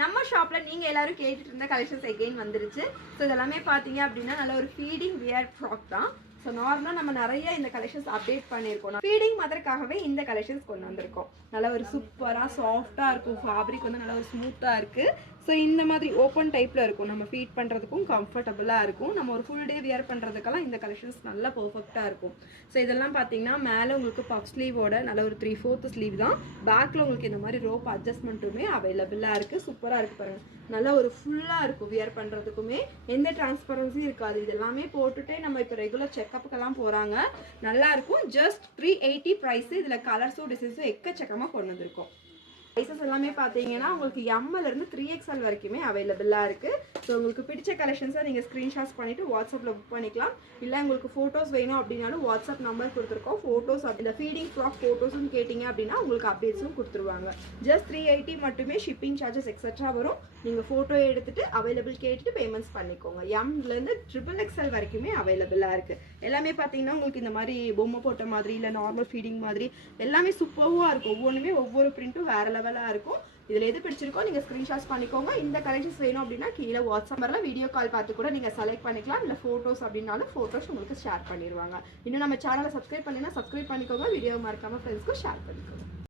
நம்ம ஷாப்ல நீங்க எல்லாரும் கேட்டுட்டு இருந்த கலெக்ஷன்ஸ் எகைன் வந்துருச்சு. ஸோ இதெல்லாமே பார்த்தீங்க அப்படின்னா நல்ல ஒரு ஃபீடிங் வியர் ஃப்ராக் தான். ஸோ நார்மலாக நம்ம நிறைய இந்த கலெக்ஷன்ஸ் அப்டேட் பண்ணியிருக்கோம். ஃபீடிங் மதற்காகவே இந்த கலெக்ஷன்ஸ் கொண்டு வந்திருக்கோம். நல்ல ஒரு சூப்பராக சாஃப்டாக இருக்கும். ஃபேப்ரிக் வந்து நல்ல ஒரு ஸ்மூத்தாக இருக்குது. ஸோ இந்த மாதிரி ஓப்பன் டைப்பில் இருக்கும். நம்ம ஃபீட் பண்ணுறதுக்கும் கம்ஃபர்டபுளாக இருக்கும். நம்ம ஒரு ஃபுல் டே வியர் பண்ணுறதுக்கெல்லாம் இந்த கலெக்ஷன்ஸ் நல்லா பர்ஃபெக்டாக இருக்கும். ஸோ இதெல்லாம் பார்த்தீங்கன்னா மேலே உங்களுக்கு பஃப் ஸ்லீவோட நல்ல ஒரு 3/4 ஸ்லீவ் தான். பேக்கில் உங்களுக்கு இந்த மாதிரி ரோப் அட்ஜஸ்ட்மெண்ட்டுமே அவைலபிளாக இருக்குது. சூப்பராக இருக்குது பாருங்கள். நல்லா ஒரு ஃபுல்லாக இருக்கும் வியர் பண்ணுறதுக்குமே. எந்த டிரான்ஸ்பரன்சியும் இருக்காது. இதெல்லாமே போட்டுகிட்டே நம்ம இப்போ ரெகுலர் செக்கப்புக்கெல்லாம் போகிறாங்க. நல்லாயிருக்கும். Just 380 price. இதில் கலர்ஸும் டிசைன்ஸும் எக்கச்சக்கமாக கொண்டு வந்திருக்கோம். சைஸஸ் எல்லாமே பார்த்தீங்கன்னா உங்களுக்கு எம்மிலேருந்து 3XL வரைக்குமே அவைலபிளாக இருக்குது. ஸோ உங்களுக்கு பிடிச்ச கலெக்ஷன்ஸை நீங்கள் ஸ்க்ரீன்ஷாட்ஸ் பண்ணிவிட்டு வாட்ஸ்அப்பில் புக் பண்ணிக்கலாம். இல்லை உங்களுக்கு ஃபோட்டோஸ் வேணும் அப்படின்னாலும் வாட்ஸ்அப் நம்பர் கொடுத்துருக்கோம். ஃபோட்டோஸ் இந்த ஃபீடிங் ஃப்ராக் ஃபோட்டோஸும் கேட்டிங்க அப்படின்னா உங்களுக்கு அப்டேட்ஸும் கொடுத்துருவாங்க. ஜஸ்ட் 380 மட்டுமே. ஷிப்பிங் சார்ஜஸ் எக்ஸட்ரா வரும். நீங்கள் ஃபோட்டோ எடுத்துகிட்டு அவைலபிள் கேட்டுட்டு பேமெண்ட்ஸ் பண்ணிக்கோங்க. எம்லேருந்து XXL வரைக்குமே அவைலபிளாக இருக்குது. எல்லாமே பார்த்தீங்கன்னா உங்களுக்கு இந்த மாதிரி பொம்மை போட்ட மாதிரி இல்லை நார்மல் ஃபீடிங் மாதிரி எல்லாமே சூப்பராக இருக்கும். ஒவ்வொன்றுமே ஒவ்வொரு பிரிண்ட்டும் வேறு லெவலாக இருக்கும். இதில் எது பிடிச்சிருக்கோ நீங்கள் ஸ்க்ரீன்ஷாட்ஸ் பண்ணிக்கோங்க. இந்த கலெக்ஷன்ஸ் வேணும் அப்படின்னா கீழே வாட்ஸ்அப் நம்பரில் வீடியோ கால் பார்த்து கூட நீங்கள் செலக்ட் பண்ணிக்கலாம். இல்லை ஃபோட்டோஸ் அப்படின்னாலும் ஃபோட்டோஸ் உங்களுக்கு ஷேர் பண்ணிடுவாங்க. இன்னும் நம்ம சேனலை சப்ஸ்கிரைப் பண்ணினா சப்ஸ்கிரைப் பண்ணிக்கோங்க. வீடியோ மறக்காமல் ஃப்ரெண்ட்ஸ்க்கும் ஷேர் பண்ணிக்கோங்க.